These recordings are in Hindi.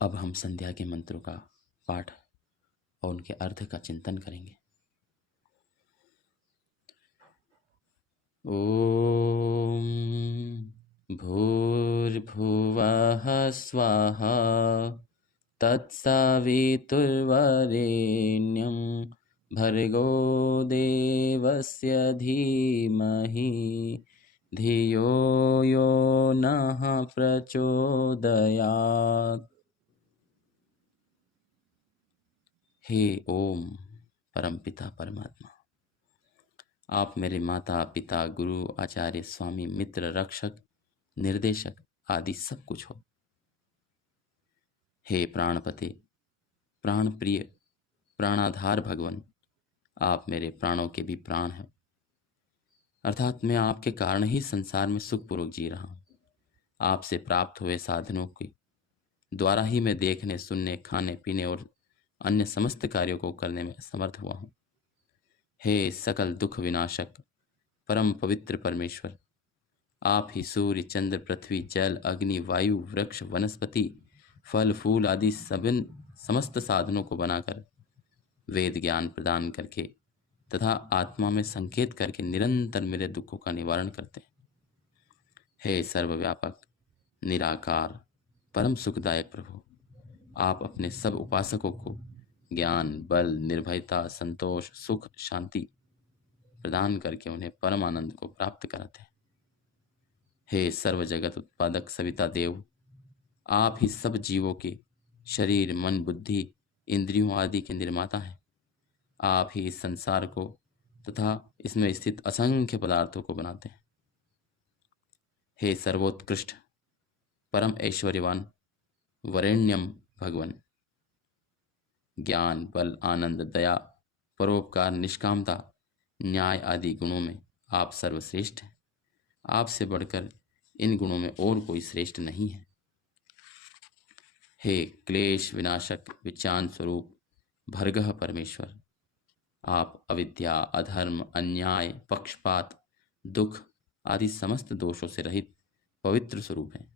अब हम संध्या के मंत्रों का पाठ और उनके अर्थ का चिंतन करेंगे। ओम भूर्भुवः स्वाहा तत्सवितुर्वरेण्यं भर्गो देवस्य धीमहि धियो यो नः प्रचोदयात्। हे ओम परमपिता परमात्मा, आप मेरे माता पिता गुरु आचार्य स्वामी मित्र रक्षक निर्देशक आदि सब कुछ हो। हे प्राणपते प्राण प्रिय प्राणाधार भगवान, आप मेरे प्राणों के भी प्राण हैं, अर्थात मैं आपके कारण ही संसार में सुखपूर्वक जी रहा हूँ। आपसे प्राप्त हुए साधनों के द्वारा ही मैं देखने सुनने खाने पीने और अन्य समस्त कार्यों को करने में समर्थ हुआ हूँ। हे सकल दुख विनाशक परम पवित्र परमेश्वर, आप ही सूर्य चंद्र पृथ्वी जल अग्नि वायु वृक्ष वनस्पति फल फूल आदि समस्त साधनों को बनाकर वेद ज्ञान प्रदान करके तथा आत्मा में संकेत करके निरंतर मेरे दुखों का निवारण करते हैं। हे सर्वव्यापक निराकार परम सुखदायक प्रभु, आप अपने सब उपासकों को ज्ञान बल निर्भयता संतोष सुख शांति प्रदान करके उन्हें परम आनंद को प्राप्त कराते हैं। हे सर्व जगत उत्पादक सविता देव, आप ही सब जीवों के शरीर मन बुद्धि इंद्रियों आदि के निर्माता हैं। आप ही इस संसार को तथा इसमें स्थित असंख्य पदार्थों को बनाते हैं। हे सर्वोत्कृष्ट परम ऐश्वर्यवान वरेण्यम भगवन, ज्ञान बल आनंद दया परोपकार निष्कामता न्याय आदि गुणों में आप सर्वश्रेष्ठ हैं। आपसे बढ़कर इन गुणों में और कोई श्रेष्ठ नहीं है। हे क्लेश विनाशक विचान स्वरूप भर्गः परमेश्वर, आप अविद्या अधर्म अन्याय पक्षपात दुख आदि समस्त दोषों से रहित पवित्र स्वरूप हैं।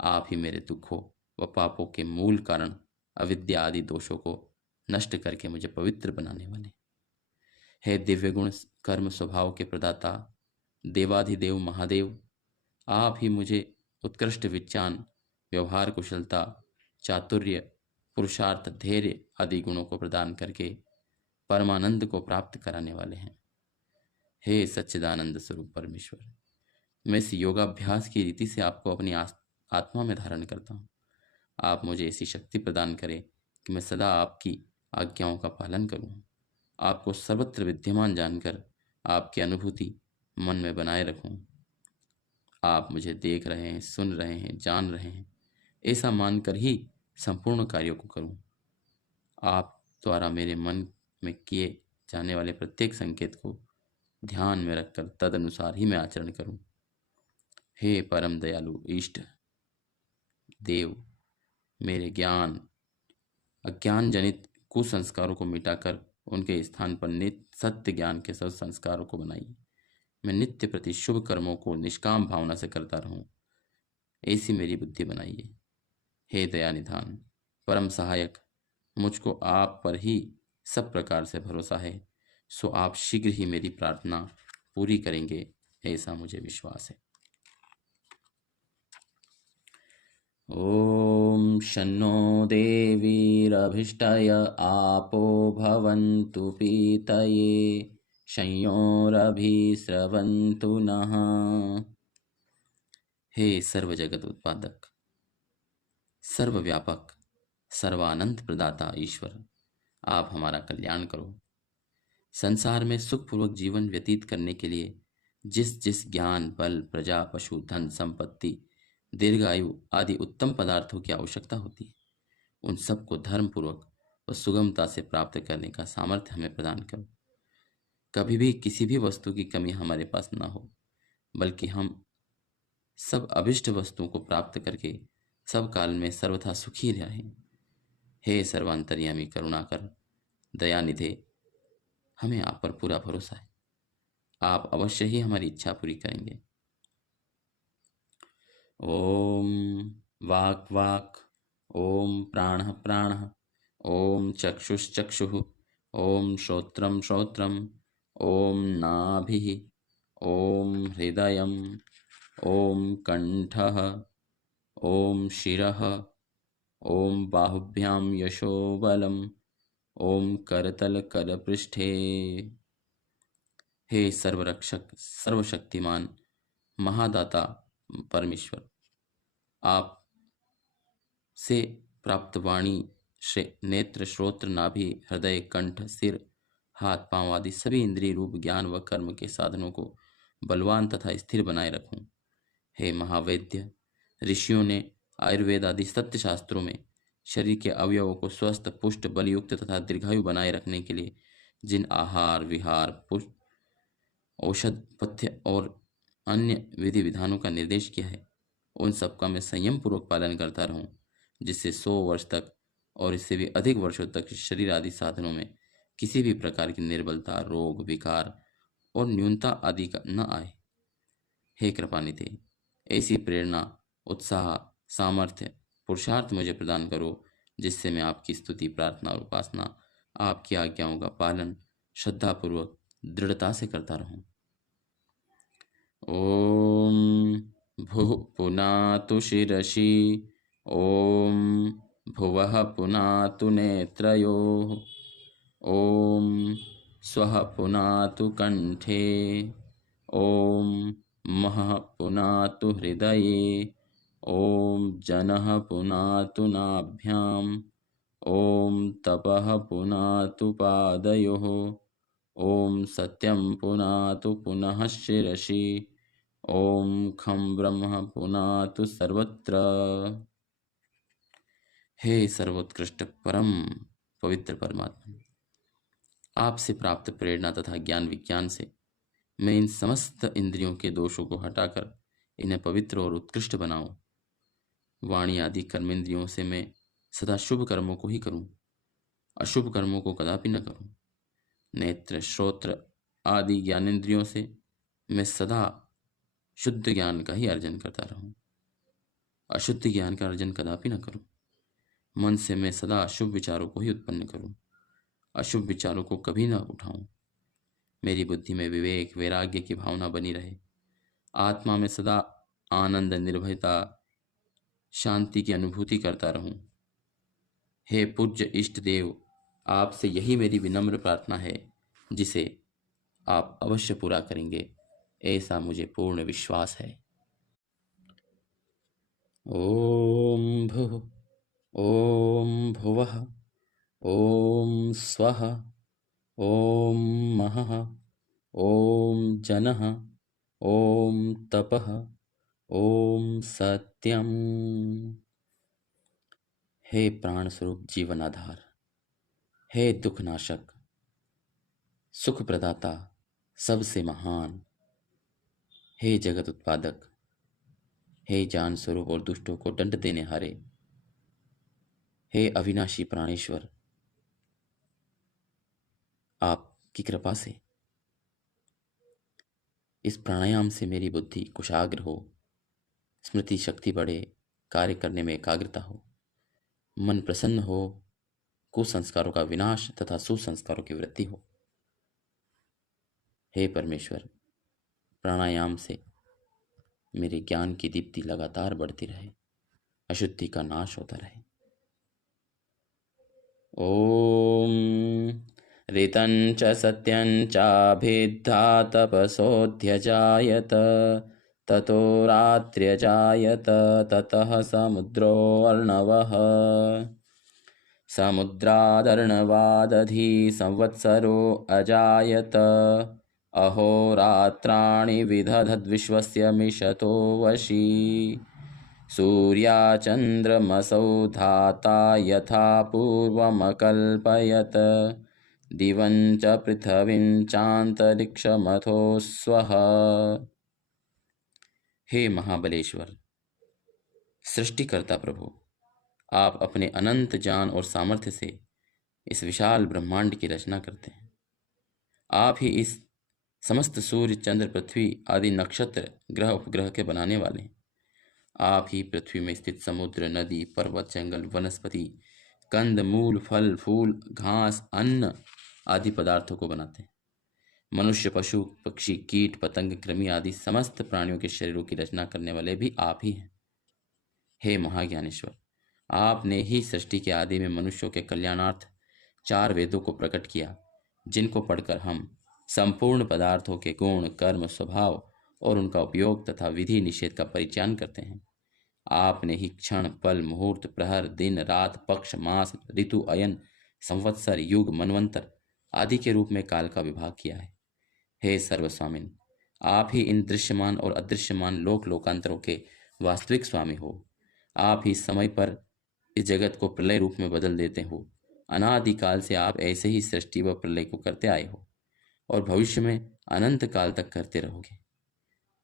आप ही मेरे दुखों व पापों के मूल कारण अविद्या आदि दोषों को नष्ट करके मुझे पवित्र बनाने वाले। हे दिव्य गुण कर्म स्वभाव के प्रदाता देवाधिदेव महादेव, आप ही मुझे उत्कृष्ट विज्ञान व्यवहार कुशलता चातुर्य पुरुषार्थ धैर्य आदि गुणों को प्रदान करके परमानंद को प्राप्त कराने वाले हैं। हे सच्चिदानंद स्वरूप परमेश्वर, मैं इस योगाभ्यास की रीति से आपको अपनी आत्मा में धारण करता हूँ। आप मुझे ऐसी शक्ति प्रदान करें कि मैं सदा आपकी आज्ञाओं का पालन करूँ। आपको सर्वत्र विद्यमान जानकर आपकी अनुभूति मन में बनाए रखूं। आप मुझे देख रहे हैं सुन रहे हैं जान रहे हैं ऐसा मानकर ही संपूर्ण कार्यों को करूं। आप द्वारा मेरे मन में किए जाने वाले प्रत्येक संकेत को ध्यान में रखकर तद अनुसार ही मैं आचरण करूं। हे परम दयालु इष्ट देव, मेरे अज्ञान जनित कुसंस्कारों को मिटाकर उनके स्थान पर नित्य सत्य ज्ञान के सब संस्कारों को बनाइए। मैं नित्य प्रति शुभ कर्मों को निष्काम भावना से करता रहूं, ऐसी मेरी बुद्धि बनाइए। हे दया निधान परम सहायक, मुझको आप पर ही सब प्रकार से भरोसा है, सो आप शीघ्र ही मेरी प्रार्थना पूरी करेंगे, ऐसा मुझे विश्वास है। ओम शन्नो देवीरभिष्टय आपो भवन्तु पीतये संयोरभिस्रवन्तु नः। हे सर्व जगत उत्पादक सर्वव्यापक सर्वानंद प्रदाता ईश्वर, आप हमारा कल्याण करो। संसार में सुखपूर्वक जीवन व्यतीत करने के लिए जिस जिस ज्ञान बल प्रजा पशु धन संपत्ति दीर्घायु आदि उत्तम पदार्थों की आवश्यकता होती है, उन सबको धर्मपूर्वक व सुगमता से प्राप्त करने का सामर्थ्य हमें प्रदान करो। कभी भी किसी भी वस्तु की कमी हमारे पास ना हो, बल्कि हम सब अभिष्ट वस्तुओं को प्राप्त करके सब काल में सर्वथा सुखी रहें। हे सर्वांतर्यामी करुणाकर दयानिधे, हमें आप पर पूरा भरोसा है, आप अवश्य ही हमारी इच्छा पूरी करेंगे। ओम वाक वाक ओम प्राणः प्राणः, ओम चक्षुश्चक्षुः, ओम श्रोत्रं श्रोत्रम्, ओम नाभिः, ओम हृदयम्, ओम कंठः, ओम शिरः, ओम बाहुभ्यां यशोबलम्, ओम करतल करपृष्ठे। हे सर्वरक्षक सर्वशक्तिमान महादाता परमेश्वर, आप से प्राप्त वाणी से नेत्र श्रोत्र नाभि हृदय कंठ सिर हाथ पांव आदि सभी इंद्रिय रूप ज्ञान व कर्म के साधनों को बलवान तथा स्थिर बनाए रखूं। हे महावैद्य, ऋषियों ने आयुर्वेद आदि सत्य शास्त्रों में शरीर के अवयवों को स्वस्थ पुष्ट बलयुक्त तथा दीर्घायु बनाए रखने के लिए जिन आहार विहार पुष्ट औषध पथ्य और अन्य विधि विधानों का निर्देश किया है, उन सबका मैं संयम पूर्वक पालन करता रहूं, जिससे 100 वर्ष तक और इससे भी अधिक वर्षों तक शरीर आदि साधनों में किसी भी प्रकार की निर्बलता रोग विकार और न्यूनता आदि का न आए। हे कृपानिधि, ऐसी प्रेरणा उत्साह सामर्थ्य पुरुषार्थ मुझे प्रदान करो, जिससे मैं आपकी स्तुति प्रार्थना और उपासना आपकी आज्ञाओं का पालन श्रद्धापूर्वक दृढ़ता से करता रहूं। ॐ भुः पुनातु शिरसि, ॐ भुवः पुनातु नेत्रयोः, ॐ स्वः पुनातु कण्ठे, ॐ महः पुनातु हृदये, ॐ जनः पुनातु नाभ्याम्, ॐ तपः पुनातु पादयोः, ॐ सत्यं पुनातु पुनः शिरसि, ॐ खं ब्रह्म पुनातु सर्वत्र। हे सर्वोत्कृष्ट परम पवित्र परमात्मा, आपसे प्राप्त प्रेरणा तथा ज्ञान विज्ञान से मैं इन समस्त इंद्रियों के दोषों को हटाकर इन्हें पवित्र और उत्कृष्ट बनाऊं। वाणी आदि कर्मेंद्रियों से मैं सदा शुभ कर्मों को ही करूं, अशुभ कर्मों को कदापि न करूं। नेत्र श्रोत्र आदि ज्ञानेंद्रियों से मैं सदा शुद्ध ज्ञान का ही अर्जन करता रहूं, अशुद्ध ज्ञान का अर्जन कदापि न करूं। मन से मैं सदा अशुभ विचारों को ही उत्पन्न करूं, अशुभ विचारों को कभी न उठाऊं। मेरी बुद्धि में विवेक वैराग्य की भावना बनी रहे, आत्मा में सदा आनंद निर्भयता शांति की अनुभूति करता रहूं। हे पूज्य इष्ट देव, आपसे यही मेरी विनम्र प्रार्थना है, जिसे आप अवश्य पूरा करेंगे, ऐसा मुझे पूर्ण विश्वास है। ओम भुः, ओम भुवः, ओम स्वः, ओम महः, ओम जनः, ओम तपः, ओम सत्यम। हे प्राण स्वरूप जीवन आधार, हे दुख नाशक सुख प्रदाता सबसे महान, हे जगत उत्पादक, हे ज्ञान स्वरूप और दुष्टों को दंड देने हारे, हे अविनाशी प्राणेश्वर, आपकी कृपा से इस प्राणायाम से मेरी बुद्धि कुशाग्र हो, स्मृति शक्ति बढ़े, कार्य करने में एकाग्रता हो, मन प्रसन्न हो, कुसंस्कारों का विनाश तथा सुसंस्कारों की वृद्धि हो। हे परमेश्वर, प्राणायाम से मेरे ज्ञान की दीप्ति लगातार बढ़ती रहे, अशुद्धि का नाश होता रहे। ओम ऋतं च सत्यं चाभिद्धा तपसोऽध्यजायत, ततो रात्र्यजायत, ततः समुद्रो अर्णवः, समुद्रादर्णवादधी संवत्सरो अजायत, अहोरात्राणि विदधद्विश्वस्य मिषतो वशी, सूर्याचन्द्रमसौ धाता यथा पूर्वमकल्पयत्, दिवं च पृथिवीं चान्तरिक्षमथो स्वः। हे महाबलेश्वर, सृष्टिकर्ता प्रभु, आप अपने अनंत ज्ञान और सामर्थ्य से इस विशाल ब्रह्मांड की रचना करते हैं। आप ही इस समस्त सूर्य चंद्र पृथ्वी आदि नक्षत्र ग्रह उपग्रह के बनाने वाले हैं। आप ही पृथ्वी में स्थित समुद्र, नदी, पर्वत, जंगल, वनस्पति, कंद मूल, फल फूल, घास, अन्न आदि पदार्थों को बनाते हैं। मनुष्य, पशु, पक्षी, कीट, पतंग, कृमि आदि समस्त प्राणियों के शरीरों की रचना करने वाले भी आप ही हैं। हे महाज्ञानेश्वर, आपने ही सृष्टि के आदि में मनुष्यों के कल्याणार्थ 4 वेदों को प्रकट किया, जिनको पढ़कर हम संपूर्ण पदार्थों के गुण, कर्म, स्वभाव और उनका उपयोग तथा विधि निषेध का परिचयन करते हैं। आपने ही क्षण, पल, मुहूर्त, प्रहर, दिन, रात, पक्ष, मास, ऋतु, अयन, संवत्सर, युग, मनवंतर आदि के रूप में काल का विभाग किया है। हे सर्वस्वामिन, आप ही इन दृश्यमान और अदृश्यमान लोक लोकांतरों के वास्तविक स्वामी हो। आप ही समय पर इस जगत को प्रलय रूप में बदल देते हो। अनादिकाल से आप ऐसे ही सृष्टि व प्रलय को करते आए हो और भविष्य में अनंत काल तक करते रहोगे।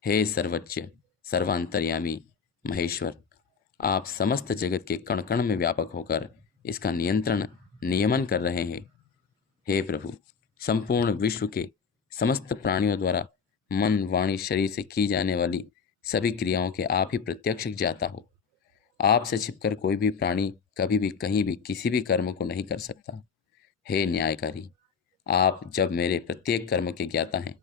हे सर्वज्ञ, सर्वांतर्यामी महेश्वर, आप समस्त जगत के कण कण में व्यापक होकर इसका नियंत्रण नियमन कर रहे हैं। हे प्रभु, संपूर्ण विश्व के समस्त प्राणियों द्वारा मन, वाणी, शरीर से की जाने वाली सभी क्रियाओं के आप ही प्रत्यक्ष ज्ञाता हो। आपसे छिपकर कोई भी प्राणी कभी भी कहीं भी किसी भी कर्म को नहीं कर सकता। हे न्यायकारी, आप जब मेरे प्रत्येक कर्म के ज्ञाता हैं,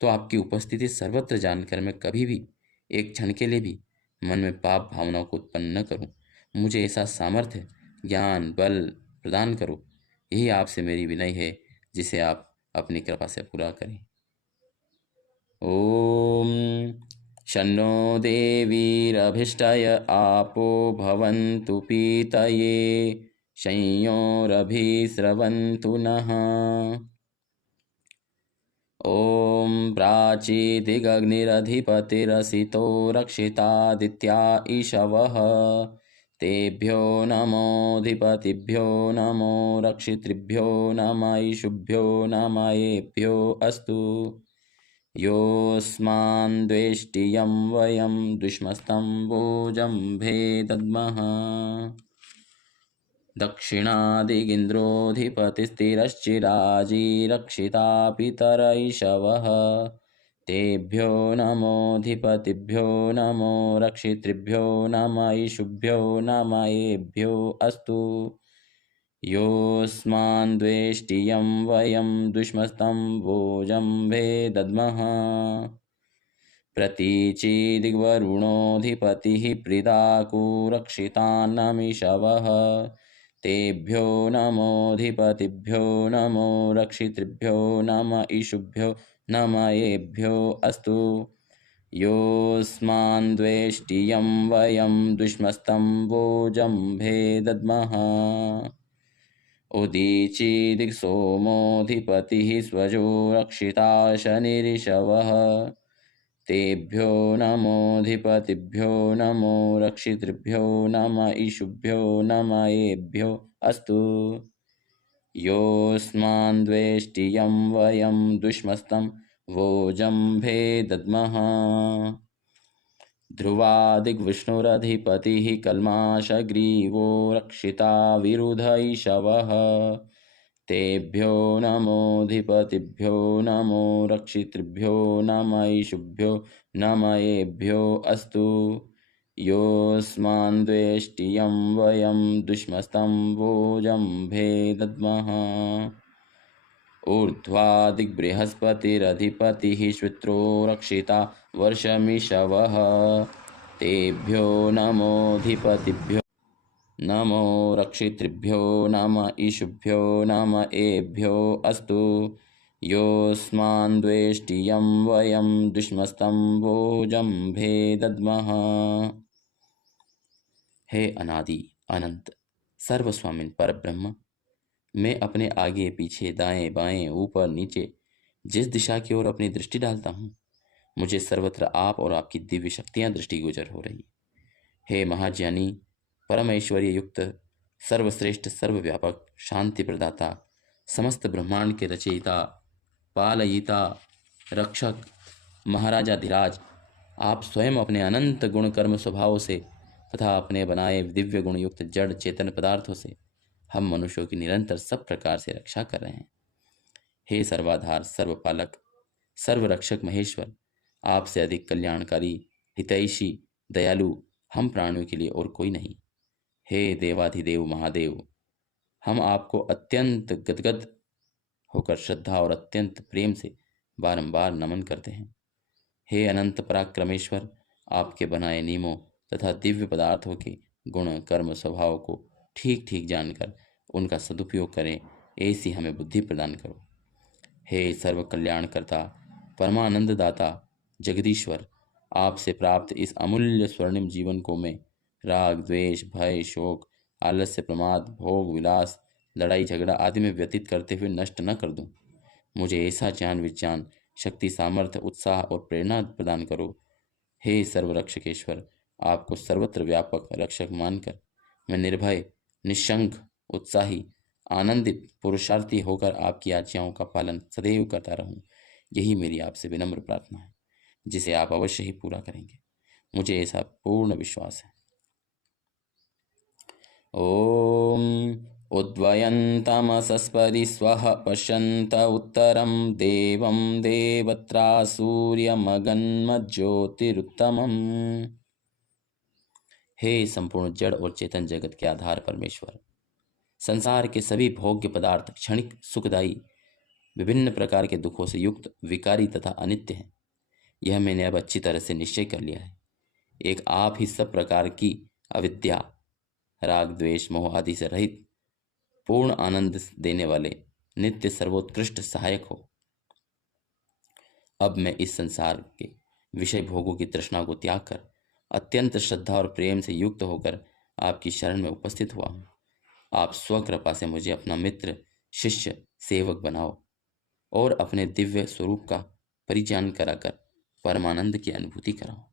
तो आपकी उपस्थिति सर्वत्र जानकर मैं कभी भी एक क्षण के लिए भी मन में पाप भावनाओं को उत्पन्न न करूं। मुझे ऐसा सामर्थ्य, ज्ञान, बल प्रदान करो। यही आपसे मेरी विनय है, जिसे आप अपनी कृपा से पूरा करें। ओम शन्नो देवीरभिष्टय आपो भवन्तु पीतये संयोरभिस्रवन्तु नः। ॐ प्राचीदिगग्निरधिपतिरसितो रक्षितादित्या ईशवः। तेभ्यो नमोऽधिपतिभ्यो नमो रक्षितृभ्यो नम ईशुभ्यो नमयेभ्यो अस्तु। योऽस्मान् द्वेष्टियं वयं दुष्मस्तं भोजम्भे दद्मः। दक्षिणादिगिन्द्रोऽधिपतिस्थिरश्चिराजीरक्षिता पितर ईशवः। तेभ्यो नमोऽधिपतिभ्यो नमो रक्षितृभ्यो नम ईशुभ्यो नमयेभ्यो अस्तु। योऽस्मान् द्वेष्टियं वयं दुष्मस्तं भोजम्भे दद्मः। प्रतीचीदिग्वरुणोऽधिपतिः प्रीदाकुरक्षितान्नमीशवः। तेभ्यो नमोऽधिपतिभ्यो नमो रक्षितृभ्यो नम ईशुभ्यो नमयेभ्यो अस्तु। योऽस्मान् द्वेष्टियं वयं दुष्मस्तं भोजम्भे दद्मः। उदीचीदिक्सोमोऽधिपतिः स्वजो रक्षिता शनिरिषवः। तेभ्यो नमोऽधिपतिभ्यो नमो रक्षितृभ्यो नम ईशुभ्यो नमयेभ्यो अस्तु। योऽस्मान् द्वेष्टियं वयं दुष्मस्तं भोजम्भे दद्मः। ध्रुवादिग्विष्णुरधिपतिः कल्माषग्रीवो रक्षिता विरुध ईशवः। तेभ्यो नमोऽधिपतिभ्यो नमो रक्षितृभ्यो नम ईशुभ्यो नमयेभ्यो अस्तु। योऽस्मान् द्वेष्टियं वयं दुष्मस्तं भोजम्भे दद्मः। ऊर्ध्वादिग्बृहस्पतिरधिपतिः श्वित्रो रक्षिता वर्षमिषवः। तेभ्यो नमोऽधिपतिभ्यो नमो रक्षितृभ्यो नम ईशुभ्यो नम एभ्यो अस्तु। योऽस्मान् द्वेष्टियं वयं दुष्मस्तं भोजम्भे दद्मः। हे अनादि अनंत सर्वस्वामिन परब्रह्म, मैं अपने आगे पीछे दाएं बाएं ऊपर नीचे जिस दिशा की ओर अपनी दृष्टि डालता हूँ, मुझे सर्वत्र आप और आपकी दिव्य शक्तियां दृष्टिगोचर हो रही। हे महाज्ञानी, परम ऐश्वर्य युक्त, सर्वश्रेष्ठ, सर्वव्यापक, शांति प्रदाता, समस्त ब्रह्मांड के रचयिता, पालयिता, रक्षक, महाराजाधिराज, आप स्वयं अपने अनंत गुण कर्म स्वभाव से तथा अपने बनाए दिव्य गुण युक्त जड़ चेतन पदार्थों से हम मनुष्यों की निरंतर सब प्रकार से रक्षा कर रहे हैं। हे सर्वाधार, सर्वपालक, सर्वरक्षक महेश्वर, आपसे अधिक कल्याणकारी, हितैषी, दयालु हम प्राणियों के लिए और कोई नहीं। हे देवाधिदेव महादेव, हम आपको अत्यंत गदगद होकर श्रद्धा और अत्यंत प्रेम से बारंबार नमन करते हैं। हे अनंत पराक्रमेश्वर, आपके बनाए नियमों तथा दिव्य पदार्थों के गुण कर्म स्वभाव को ठीक ठीक जानकर उनका सदुपयोग करें, ऐसी हमें बुद्धि प्रदान करो। हे सर्व कल्याणकर्ता, परमानंद दाता, जगदीश्वर, आपसे प्राप्त इस अमूल्य स्वर्णिम जीवन को मैं राग द्वेष भय शोक आलस्य प्रमाद भोग विलास लड़ाई झगड़ा आदि में व्यतीत करते हुए नष्ट न कर दूं। मुझे ऐसा ज्ञान विज्ञान शक्ति सामर्थ्य उत्साह और प्रेरणा प्रदान करो। हे सर्वरक्षकेश्वर, आपको सर्वत्र व्यापक रक्षक मानकर मैं निर्भय निशंक उत्साही आनंदित पुरुषार्थी होकर आपकी आज्ञाओं का पालन सदैव करता रहूं। यही मेरी आपसे विनम्र प्रार्थना है, जिसे आप अवश्य ही पूरा करेंगे। मुझे ऐसा पूर्ण विश्वास है। ओम उद्वयन्तमसस्परि स्वः पश्यन्त उत्तरं देवं देवत्रा सूर्यमगन्मज्योतिरुत्तमम्। हे संपूर्ण जड़ और चेतन जगत के आधार परमेश्वर, संसार के सभी भोग्य पदार्थ क्षणिक सुखदायी विभिन्न प्रकार के दुखों से युक्त विकारी तथा अनित्य हैं। यह मैंने अब अच्छी तरह से निश्चय कर लिया है। एक आप ही सब प्रकार की अविद्या राग द्वेष मोह आदि से रहित पूर्ण आनंद देने वाले नित्य सर्वोत्कृष्ट सहायक हो। अब मैं इस संसार के विषय भोगों की तृष्णा को त्याग कर अत्यंत श्रद्धा और प्रेम से युक्त होकर आपकी शरण में उपस्थित हुआ हूँ। आप स्वकृपा से मुझे अपना मित्र शिष्य सेवक बनाओ और अपने दिव्य स्वरूप का परिज्ञान कराकर परमानंद की अनुभूति कराओ।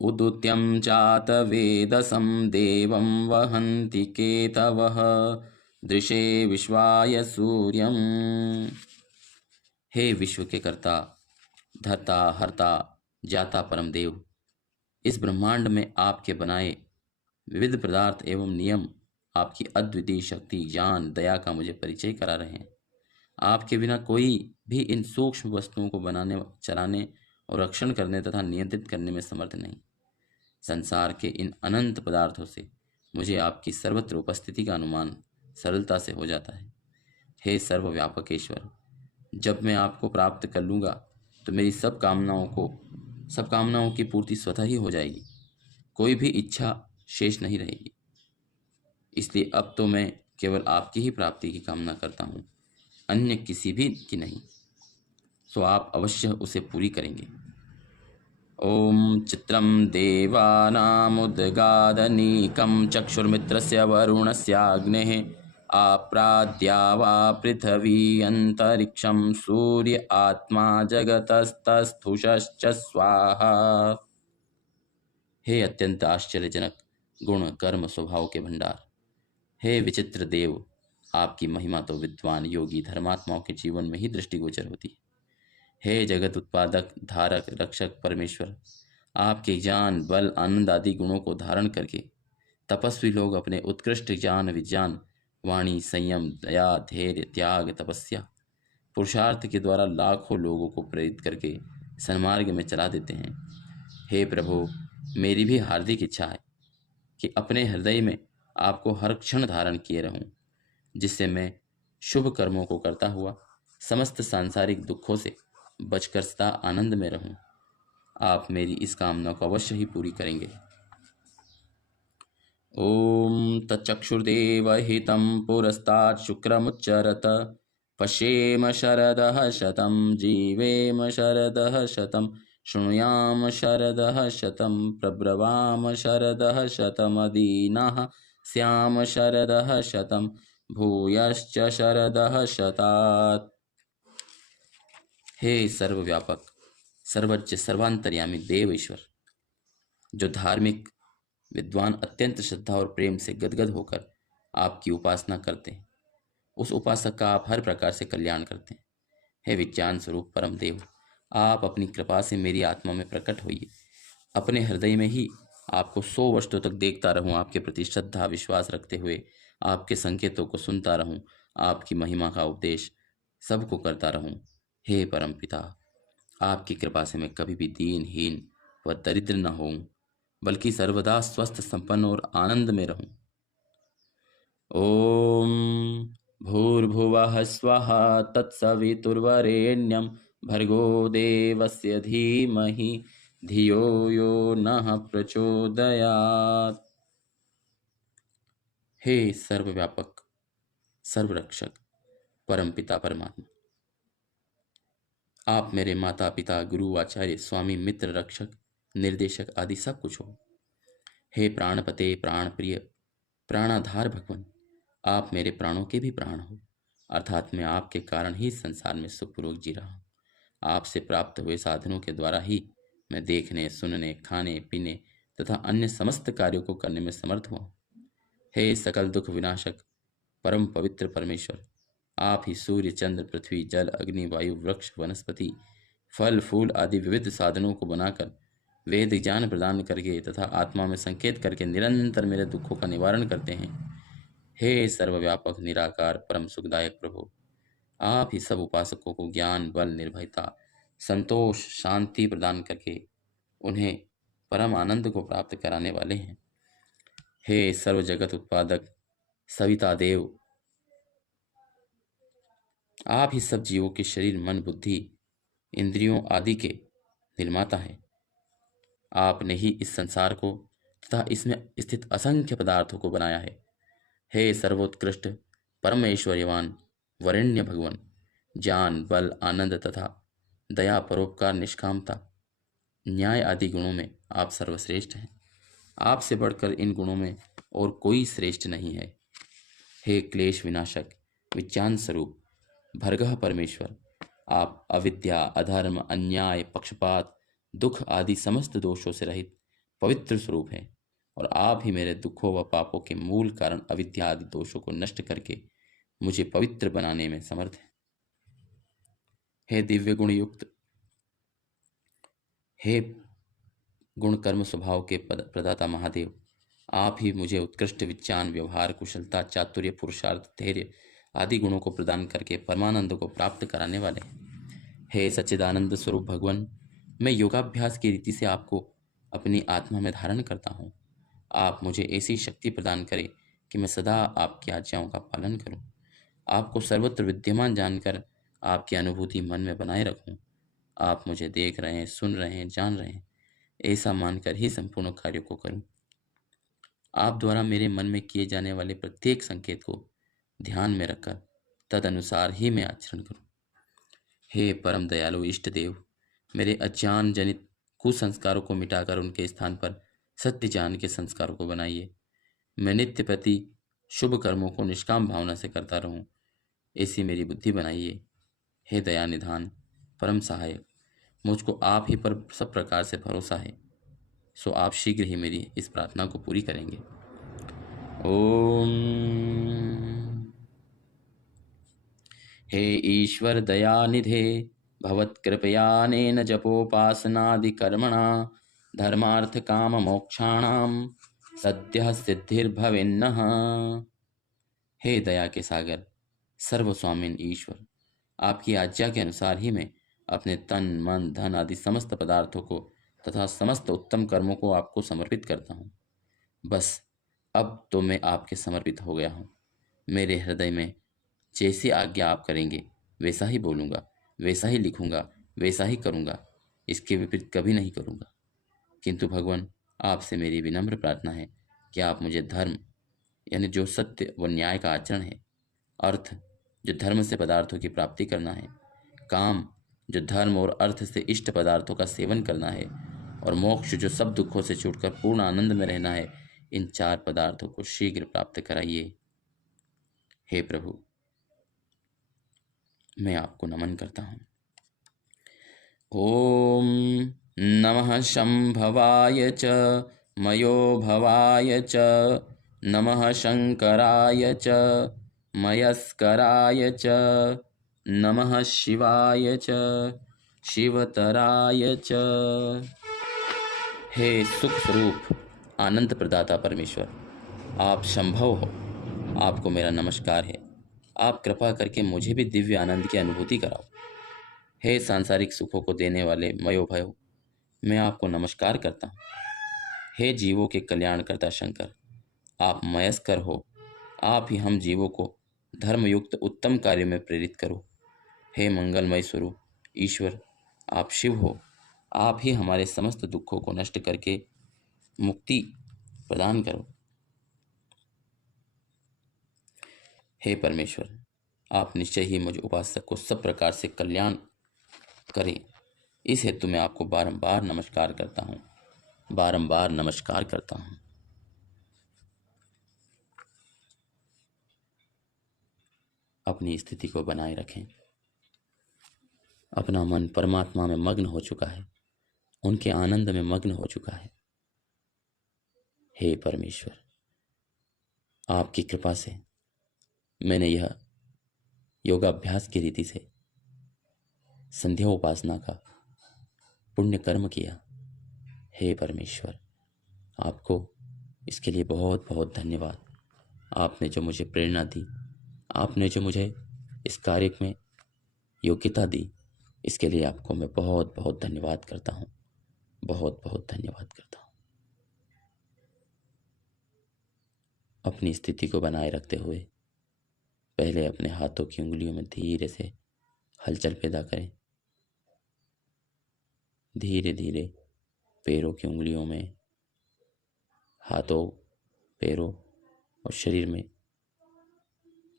उदुत्यं चात वेदसं देवं वहन्ति केतवः दृशे विश्वाय सूर्यं। हे विश्व के कर्ता धर्ता हर्ता जाता परम देव, इस ब्रह्मांड में आपके बनाए विविध पदार्थ एवं नियम आपकी अद्वितीय शक्ति ज्ञान दया का मुझे परिचय करा रहे हैं। आपके बिना कोई भी इन सूक्ष्म वस्तुओं को बनाने चलाने और रक्षण करने तथा नियंत्रित करने में समर्थ नहीं। संसार के इन अनंत पदार्थों से मुझे आपकी सर्वत्र उपस्थिति का अनुमान सरलता से हो जाता है। हे सर्वव्यापक ईश्वर, जब मैं आपको प्राप्त कर लूँगा तो मेरी सब कामनाओं की पूर्ति स्वतः ही हो जाएगी। कोई भी इच्छा शेष नहीं रहेगी। इसलिए अब तो मैं केवल आपकी ही प्राप्ति की कामना करता हूँ, अन्य किसी भी की नहीं। सो आप अवश्य उसे पूरी करेंगे। ओम चित्रम देवानामुद्गादनीकं चक्षुर्मित्रस्य वरुणस्याग्नेः आप्राद्या वा पृथ्वी अंतरिक्षं सूर्य आत्मा जगतस्तस्थुषश्च स्वाहा। हे अत्यंत आश्चर्यजनक गुण कर्म स्वभाव के भंडार, हे विचित्र देव, आपकी महिमा तो विद्वान योगी धर्मात्माओं के जीवन में ही दृष्टिगोचर होती है। हे जगत उत्पादक धारक रक्षक परमेश्वर, आपके ज्ञान बल आनंद आदि गुणों को धारण करके तपस्वी लोग अपने उत्कृष्ट ज्ञान विज्ञान वाणी संयम दया धैर्य त्याग तपस्या पुरुषार्थ के द्वारा लाखों लोगों को प्रेरित करके सन्मार्ग में चला देते हैं। हे प्रभु, मेरी भी हार्दिक इच्छा है कि अपने हृदय में आपको हर क्षण धारण किए रहूं, जिससे मैं शुभ कर्मों को करता हुआ समस्त सांसारिक दुखों से बचकर सदा आनंद में रहूं। आप मेरी इस कामना को अवश्य ही पूरी करेंगे। ओम तच्चक्षुर्देव हितं पुरस्तात् शुक्रमुच्चरत पश्येम शरदः शतं जीवेम शरदः शतं शृणुयाम शरदः शतं प्रब्रवाम शरदः शतमदीनः स्याम शरदः शतं भूयश्च शरदः शतात्। हे सर्वव्यापक सर्वज्ञ सर्वांतर्यामी देव ईश्वर, जो धार्मिक विद्वान अत्यंत श्रद्धा और प्रेम से गदगद होकर आपकी उपासना करते हैं, उस उपासक का आप हर प्रकार से कल्याण करते हैं। हे विज्ञान स्वरूप परम देव, आप अपनी कृपा से मेरी आत्मा में प्रकट होइए। अपने हृदय में ही आपको 100 वर्षों तक देखता रहूं, आपके प्रति श्रद्धा विश्वास रखते हुए आपके संकेतों को सुनता रहूं, आपकी महिमा का उपदेश सबको करता रहूं। हे परम पिता, आपकी कृपा से मैं कभी भी दीनहीन व दरिद्र न होऊं, बल्कि सर्वदा स्वस्थ, संपन्न और आनंद में रहूं। ओम भूर्भुवः स्वः तत्सवितुर्वरेण्यं भर्गो देवस्य धीमहि धियो यो नः प्रचोदयात्। हे सर्वव्यापक, सर्वरक्षक, परमपिता परमात्मा, आप मेरे माता पिता, गुरु, आचार्य, स्वामी, मित्र, रक्षक, निर्देशक आदि सब कुछ हो। हे प्राणपते, प्राण प्रिय, प्राणाधार भगवान, आप मेरे प्राणों के भी प्राण हो, अर्थात मैं आपके कारण ही इस संसार में सुखपूर्वक जी रहा हूँ। आपसे प्राप्त हुए साधनों के द्वारा ही मैं देखने, सुनने, खाने, पीने तथा अन्य समस्त कार्यों को करने में समर्थ हुआ। हे सकल दुख विनाशक, परम पवित्र परमेश्वर, आप ही सूर्य, चंद्र, पृथ्वी, जल, अग्नि, वायु, वृक्ष, वनस्पति, फल, फूल आदि विविध साधनों को बनाकर वेद ज्ञान प्रदान करके तथा आत्मा में संकेत करके निरंतर मेरे दुखों का निवारण करते हैं। हे सर्वव्यापक, निराकार, परम सुखदायक प्रभु, आप ही सब उपासकों को ज्ञान, बल, निर्भयता, संतोष, शांति प्रदान करके उन्हें परम आनंद को प्राप्त कराने वाले हैं। हे सर्व जगत उत्पादक सविता देव, आप ही सब जीवों के शरीर, मन, बुद्धि, इंद्रियों आदि के निर्माता हैं। आपने ही इस संसार को तथा इसमें स्थित असंख्य पदार्थों को बनाया है। हे सर्वोत्कृष्ट, परमेश्वर्यवान, वरेण्य भगवान, ज्ञान, बल, आनंद तथा दया, परोपकार, निष्कामता, न्याय आदि गुणों में आप सर्वश्रेष्ठ हैं। आपसे बढ़कर इन गुणों में और कोई श्रेष्ठ नहीं है। हे क्लेश विनाशक, विज्ञान स्वरूप, भर्गः परमेश्वर, आप अविद्या, अधर्म, अन्याय, पक्षपात, दुख आदि समस्त दोषों से रहित पवित्र स्वरूप हैं और आप ही मेरे दुखों व पापों के मूल कारण अविद्या आदि दोषों को नष्ट करके मुझे पवित्र बनाने में समर्थ हैं। हे दिव्य गुण युक्त, हे गुण कर्म स्वभाव के प्रदाता महादेव, आप ही मुझे उत्कृष्ट विज्ञान, व्यवहार, कुशलता, चातुर्य, पुरुषार्थ, धैर्य आदि गुणों को प्रदान करके परमानंद को प्राप्त कराने वाले हैं। हे सच्चिदानंद स्वरूप भगवान, मैं योगाभ्यास की रीति से आपको अपनी आत्मा में धारण करता हूँ। आप मुझे ऐसी शक्ति प्रदान करें कि मैं सदा आपकी आज्ञाओं का पालन करूँ, आपको सर्वत्र विद्यमान जानकर आपकी अनुभूति मन में बनाए रखूँ। आप मुझे देख रहे हैं, सुन रहे हैं, जान रहे हैं, ऐसा मानकर ही संपूर्ण कार्यों को करूं। आप द्वारा मेरे मन में किए जाने वाले प्रत्येक संकेत को ध्यान में रखकर तद अनुसार ही मैं आचरण करूं। हे परम दयालु इष्ट देव, मेरे अज्ञान जनित कुसंस्कारों को मिटाकर उनके स्थान पर सत्य ज्ञान के संस्कारों को बनाइए। मैं नित्य प्रति शुभ कर्मों को निष्काम भावना से करता रहूं, ऐसी मेरी बुद्धि बनाइए। हे दया निधान, परम सहायक, मुझको आप ही पर सब प्रकार से भरोसा है, सो आप शीघ्र ही मेरी इस प्रार्थना को पूरी करेंगे। ओम। हे ईश्वर दयानिधे, भवत्कृपयानेन जपोपासनादि कर्मणा धर्मार्थ काम मोक्षाणाम सद्यः सिद्धिर्भवेन्नः। हे दया के सागर, सर्वस्वामीन ईश्वर, आपकी आज्ञा के अनुसार ही मैं अपने तन, मन, धन आदि समस्त पदार्थों को तथा समस्त उत्तम कर्मों को आपको समर्पित करता हूँ। बस अब तो मैं आपके समर्पित हो गया हूँ। मेरे हृदय में जैसी आज्ञा आप करेंगे वैसा ही बोलूँगा, वैसा ही लिखूँगा, वैसा ही करूँगा, इसके विपरीत कभी नहीं करूँगा। किंतु भगवान, आपसे मेरी विनम्र प्रार्थना है कि आप मुझे धर्म यानी जो सत्य व न्याय का आचरण है, अर्थ जो धर्म से पदार्थों की प्राप्ति करना है, काम जो धर्म और अर्थ से इष्ट पदार्थों का सेवन करना है, और मोक्ष जो सब दुखों से छूटकर पूर्ण आनंद में रहना है, इन चार पदार्थों को शीघ्र प्राप्त कराइए। हे प्रभु, मैं आपको नमन करता हूँ। ओम नमः शंभवाय च मयो भवाय च, नमः शंकराय च मयस्कराय च, नमः शिवाय च शिवतराय च। हे सुख स्वरूप, आनंद प्रदाता परमेश्वर, आप शंभव हो, आपको मेरा नमस्कार है। आप कृपा करके मुझे भी दिव्य आनंद की अनुभूति कराओ। हे सांसारिक सुखों को देने वाले मयो भयो, मैं आपको नमस्कार करता हूँ। हे जीवों के कल्याणकर्ता शंकर, आप मयस्कर हो। आप ही हम जीवों को धर्मयुक्त उत्तम कार्य में प्रेरित करो। हे मंगलमय स्वरूप ईश्वर, आप शिव हो। आप ही हमारे समस्त दुखों को नष्ट करके मुक्ति प्रदान करो। हे परमेश्वर, आप निश्चय ही मुझ उपासक को सब प्रकार से कल्याण करें। इस हेतु मैं आपको बारंबार नमस्कार करता हूँ, बारंबार नमस्कार करता हूँ। अपनी स्थिति को बनाए रखें। अपना मन परमात्मा में मग्न हो चुका है, उनके आनंद में मग्न हो चुका है। हे परमेश्वर, आपकी कृपा से मैंने यह योगाभ्यास की रीति से संध्या उपासना का पुण्य कर्म किया। हे परमेश्वर, आपको इसके लिए बहुत बहुत धन्यवाद। आपने जो मुझे प्रेरणा दी, आपने जो मुझे इस कार्य में योग्यता दी, इसके लिए आपको मैं बहुत बहुत धन्यवाद करता हूँ, बहुत बहुत धन्यवाद करता हूँ। अपनी स्थिति को बनाए रखते हुए पहले अपने हाथों की उंगलियों में धीरे से हलचल पैदा करें। धीरे धीरे पैरों की उंगलियों में, हाथों, पैरों और शरीर में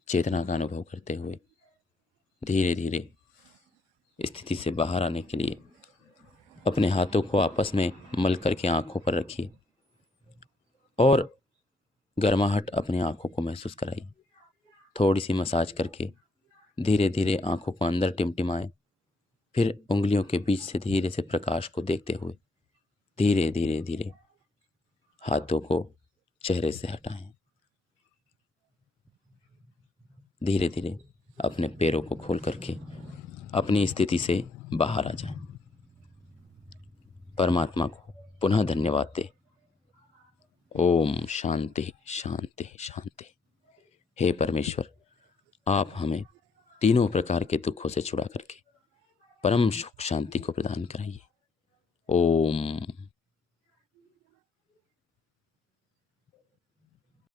चेतना का अनुभव करते हुए धीरे धीरे स्थिति से बाहर आने के लिए अपने हाथों को आपस में मल करके आंखों पर रखिए और गर्माहट अपनी आंखों को महसूस कराइए। थोड़ी सी मसाज करके धीरे धीरे आंखों को अंदर टिमटिमाएं, फिर उंगलियों के बीच से धीरे से प्रकाश को देखते हुए धीरे धीरे धीरे हाथों को चेहरे से हटाएं। धीरे धीरे अपने पैरों को खोल करके अपनी स्थिति से बाहर आ जाएं। परमात्मा को पुनः धन्यवाद दे। ओम शांति शांति शांति। हे परमेश्वर, आप हमें तीनों प्रकार के दुखों से छुड़ा करके परम सुख शांति को प्रदान कराइए। ओम।